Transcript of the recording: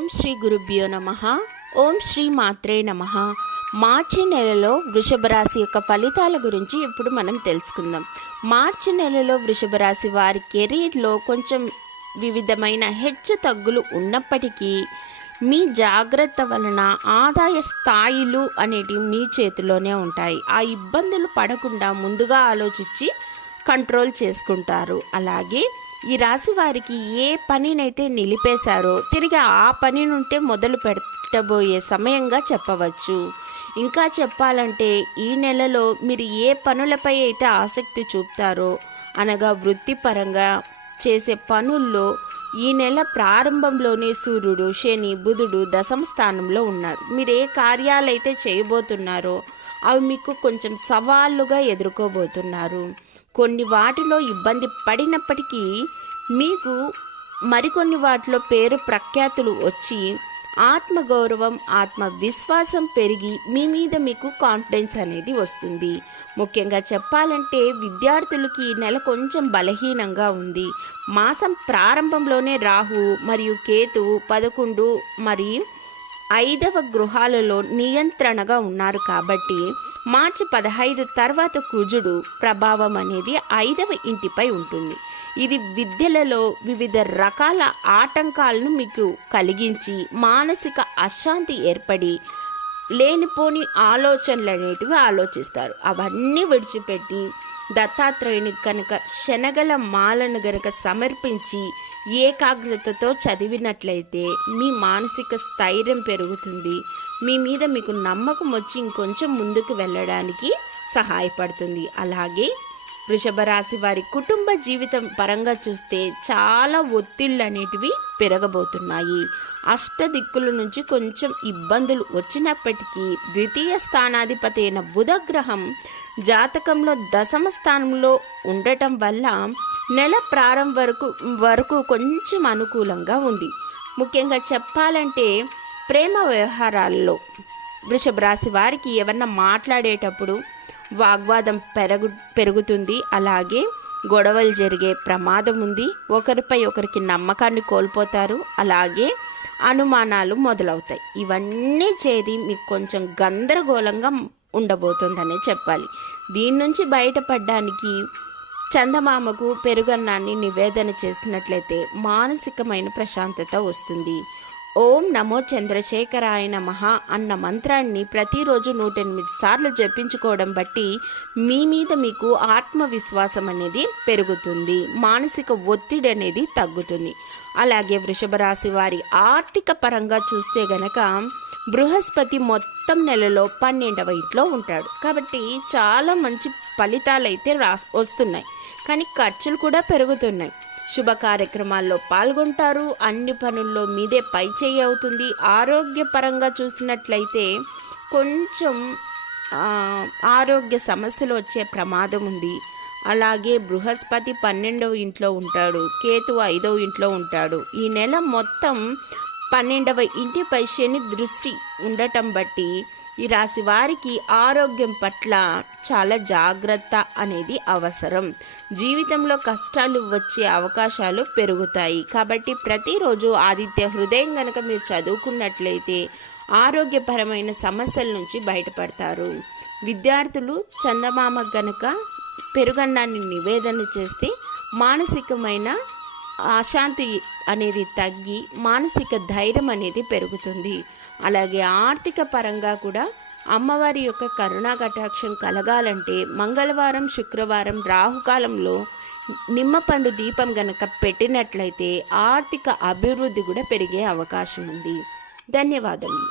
ఓం శ్రీ గురుభ్యో నమః. ఓం శ్రీ మాత్రే నమః. మార్చి నెలలో వృషభ రాశి యొక్క ఫలితాల గురించి ఇప్పుడు మనం తెలుసుకుందాం. మార్చి నెలలో వృషభ రాశి వారి కెరీర్లో కొంచెం వివిధమైన హెచ్చు తగ్గులు ఉన్నప్పటికీ మీ జాగ్రత్త వలన ఆదాయ స్థాయిలు అనేటివి మీ చేతిలోనే ఉంటాయి. ఆ ఇబ్బందులు పడకుండా ముందుగా ఆలోచించి కంట్రోల్ చేసుకుంటారు. అలాగే ఈ రాశి వారికి ఏ పనినైతే నిలిపేశారో తిరిగి ఆ పని నుంటే మొదలు పెట్టబోయే సమయంగా చెప్పవచ్చు. ఇంకా చెప్పాలంటే ఈ నెలలో మీరు ఏ పనులపై అయితే ఆసక్తి చూపుతారో అనగా వృత్తిపరంగా చేసే పనుల్లో ఈ నెల ప్రారంభంలోనే సూర్యుడు, శని, బుధుడు దశమ స్థానంలో ఉన్నారు. మీరు ఏ కార్యాలైతే చేయబోతున్నారో అవి మీకు కొంచెం సవాళ్ళుగా ఎదుర్కోబోతున్నారు. కొన్ని వాటిలో ఇబ్బంది పడినప్పటికీ మీకు మరికొన్ని వాటిలో పేరు ప్రఖ్యాతులు వచ్చి ఆత్మగౌరవం, ఆత్మవిశ్వాసం పెరిగి మీ మీద మీకు కాన్ఫిడెన్స్ అనేది వస్తుంది. ముఖ్యంగా చెప్పాలంటే విద్యార్థులకి ఈ నెల కొంచెం బలహీనంగా ఉంది. మాసం ప్రారంభంలోనే రాహు మరియు కేతు 11 మరియు 5వ గృహాలలో నియంత్రణగా ఉన్నారు కాబట్టి మార్చి 15 తర్వాత కుజుడు ప్రభావం అనేది 5వ ఇంటిపై ఉంటుంది. ఇది విద్యలలో వివిధ రకాల ఆటంకాలను మీకు కలిగించి మానసిక అశాంతి ఏర్పడి లేనిపోని ఆలోచనలు అనేటివి ఆలోచిస్తారు. అవన్నీ విడిచిపెట్టి దత్తాత్రేయుని కనుక శనగల మాలను గనుక సమర్పించి ఏకాగ్రతతో చదివినట్లయితే మీ మానసిక స్థైర్యం పెరుగుతుంది. మీ మీద మీకు నమ్మకం వచ్చి ఇంకొంచెం ముందుకు వెళ్ళడానికి సహాయపడుతుంది. అలాగే వృషభ రాశి వారి కుటుంబ జీవితం పరంగా చూస్తే చాలా ఒత్తిళ్ళు అనేటివి పెరగబోతున్నాయి. అష్టదిక్కుల నుంచి కొంచెం ఇబ్బందులు వచ్చినప్పటికీ ద్వితీయ స్థానాధిపతి అయిన బుధగ్రహం జాతకంలో దశమ స్థానంలో ఉండటం వల్ల నెల ప్రారంభం వరకు కొంచెం అనుకూలంగా ఉంది. ముఖ్యంగా చెప్పాలంటే ప్రేమ వ్యవహారాల్లో వృషభ రాశి వారికి ఏమన్నా మాట్లాడేటప్పుడు వాగ్వాదం పెరుగుతుంది. అలాగే గొడవలు జరిగే ప్రమాదం ఉంది. ఒకరిపై ఒకరికి నమ్మకాన్ని కోల్పోతారు. అలాగే అనుమానాలు మొదలవుతాయి. ఇవన్నీ చేరి మీకు కొంచెం గందరగోళంగా ఉండబోతుందనే చెప్పాలి. దీని నుంచి బయటపడడానికి చందమామకు పెరుగన్నాన్ని నివేదన చేసినట్లయితే మానసికమైన ప్రశాంతత వస్తుంది. ఓం నమో చంద్రశేఖరాయ నమః అన్న మంత్రాన్ని ప్రతిరోజు 108 సార్లు జపించుకోవడం బట్టి మీ మీద మీకు ఆత్మవిశ్వాసం అనేది పెరుగుతుంది. మానసిక ఒత్తిడి అనేది తగ్గుతుంది. అలాగే వృషభ రాశి వారి ఆర్థిక పరంగా చూస్తే గనక బృహస్పతి మొత్తం నెలలో 12వ ఇంట్లో ఉంటాడు. కాబట్టి చాలా మంచి ఫలితాలు అయితే వస్తున్నాయి. కానీ ఖర్చులు కూడా పెరుగుతున్నాయి. శుభ కార్యక్రమాల్లో పాల్గొంటారు. అన్ని పనుల్లో మీదే పై చేయి అవుతుంది. ఆరోగ్యపరంగా చూసినట్లయితే కొంచెం ఆరోగ్య సమస్యలు వచ్చే ప్రమాదం ఉంది. అలాగే బృహస్పతి 12వ ఇంట్లో ఉంటాడు, కేతు 5వ ఇంట్లో ఉంటాడు. ఈ నెల మొత్తం 12వ ఇంటిపై శని దృష్టి ఉండటం బట్టి ఈ రాశి వారికి ఆరోగ్యం పట్ల చాలా జాగ్రత్త అనేది అవసరం. జీవితంలో కష్టాలు వచ్చే అవకాశాలు పెరుగుతాయి. కాబట్టి ప్రతిరోజు ఆదిత్య హృదయం కనుక మీరు చదువుకున్నట్లయితే ఆరోగ్యపరమైన సమస్యల నుంచి బయటపడతారు. విద్యార్థులు చందమామ గనక పెరుగన్నాన్ని నివేదన చేస్తే మానసికమైన అశాంతి అనేది తగ్గి మానసిక ధైర్యం అనేది పెరుగుతుంది. అలాగే ఆర్థిక పరంగా కూడా అమ్మవారి యొక్క కరుణా కటాక్షం కలగాలంటే మంగళవారం, శుక్రవారం రాహుకాలంలో నిమ్మపండు దీపం గనక పెట్టినట్లయితే ఆర్థిక అభివృద్ధి కూడా పెరిగే అవకాశం ఉంది. ధన్యవాదములు.